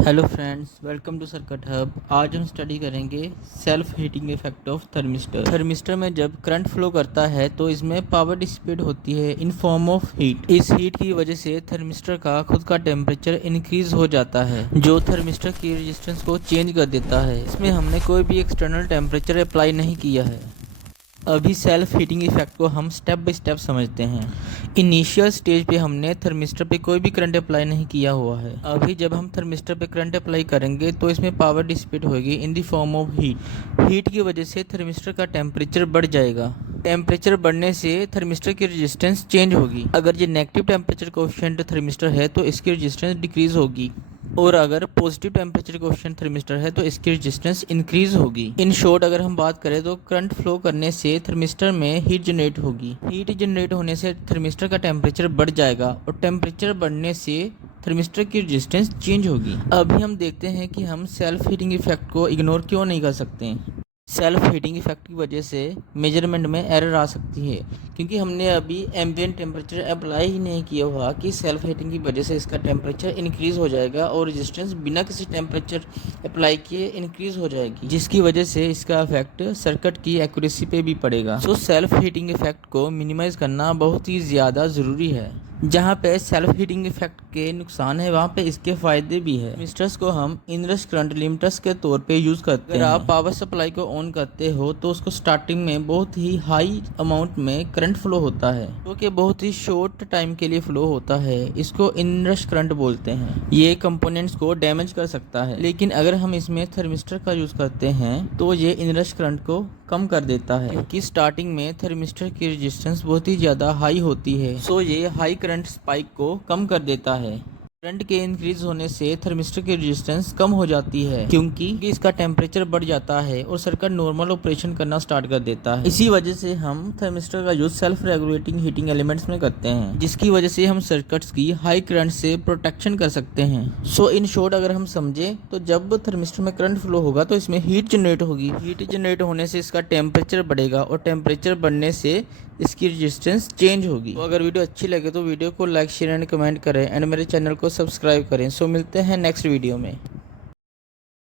Hello friends, welcome to circuit hub. आज हम study करेंगे self heating effect of thermistor. Thermistor में जब करंट फ्लो करता है तो इसमें पावर डिसिपेट होती है इन फॉर्म ऑफ हीट। इस हीट की वजह से थर्मिस्टर का खुद का टेम्परेचर इंक्रीज हो जाता है, जो थर्मिस्टर की रेजिस्टेंस को चेंज कर देता है। इसमें हमने कोई भी एक्सटर्नल टेम्परेचर अप्लाई नहीं किया है। अभी सेल्फ हीटिंग इफेक्ट को हम स्टेप बाय स्टेप समझते हैं। इनिशियल स्टेज पे हमने थर्मिस्टर पे कोई भी करंट अप्लाई नहीं किया हुआ है। अभी जब हम थर्मिस्टर पे करंट अप्लाई करेंगे तो इसमें पावर डिसिपेट होगी in the form of heat. Heat की वजह से थर्मिस्टर का टेम्परेचर बढ़ जाएगा। टेम्परेचर बढ़ने से थर्मिस्टर की रेजिस्टेंस चेंज होगी। अगर ये नेगेटिव टेम्परेचर कोएफिशिएंट थर्मिस्टर है तो इसकी रेजिस्टेंस डिक्रीज होगी, और अगर पॉजिटिव टेम्परेचर कोएफिशिएंट थर्मिस्टर है तो इसकी रेजिस्टेंस इंक्रीज होगी। इन शॉर्ट अगर हम बात करें तो करंट फ्लो करने से थर्मिस्टर में हीट जनरेट होगी। हीट जनरेट होने से थर्मिस्टर का टेम्परेचर बढ़ जाएगा, और टेम्परेचर बढ़ने से थर्मिस्टर की रेजिस्टेंस चेंज होगी। अभी हम देखते हैं कि हम सेल्फ हीटिंग इफेक्ट को इग्नोर क्यों नहीं कर सकते। सेल्फ हीटिंग इफेक्ट की वजह से मेजरमेंट में एरर आ सकती है, क्योंकि हमने अभी एम्बिएंट टेम्परेचर अप्लाई ही नहीं किया हुआ कि सेल्फ हीटिंग की वजह से इसका टेम्परेचर इंक्रीज हो जाएगा और रेजिस्टेंस बिना किसी टेम्परेचर अप्लाई किए इंक्रीज हो जाएगी, जिसकी वजह से इसका इफेक्ट सर्किट की एक्यूरेसी पे भी पड़ेगा। सो सेल्फ हीटिंग इफेक्ट को मिनिमाइज करना बहुत ही ज़्यादा ज़रूरी है। जहाँ पे सेल्फ हीटिंग इफेक्ट के नुकसान है वहाँ पे इसके फायदे भी है। मिस्टर्स को हम इनरश करंट लिमिटर्स के तौर पे यूज़ करते हैं। अगर आप पावर सप्लाई को ऑन करते हो तो उसको स्टार्टिंग में बहुत ही हाई अमाउंट में करंट फ्लो होता है, जो कि बहुत ही शॉर्ट टाइम के लिए फ्लो होता है। इसको इनरश करंट बोलते हैं। ये कंपोनेंट्स को डैमेज कर सकता है, लेकिन अगर हम इसमें थर्मिस्टर का यूज़ करते हैं तो ये इनरश करंट को कम कर देता है, क्योंकि स्टार्टिंग में थर्मिस्टर की रेजिस्टेंस बहुत ही ज़्यादा हाई होती है। सो ये हाई करंट स्पाइक को कम कर देता है। करंट के इंक्रीज होने से थर्मिस्टर की रेजिस्टेंस कम हो जाती है, क्योंकि इसका टेम्परेचर बढ़ जाता है और सर्किट नॉर्मल ऑपरेशन करना स्टार्ट कर देता है। इसी वजह से हम थर्मिस्टर का use self regulating heating elements में करते हैं, जिसकी वजह से हम सर्किट्स की हाई करंट से प्रोटेक्शन कर सकते हैं। सो इन शॉर्ट अगर हम समझे तो जब थर्मिस्टर में करंट फ्लो होगा तो इसमें हीट जनरेट होगी। हीट जनरेट होने से इसका टेम्परेचर बढ़ेगा, और टेम्परेचर बढ़ने से इसकी रेजिस्टेंस चेंज होगी। तो अगर वीडियो अच्छी लगे तो वीडियो को लाइक शेयर एंड कमेंट करें, एंड मेरे चैनल को सब्सक्राइब करें। सो मिलते हैं नेक्स्ट वीडियो में।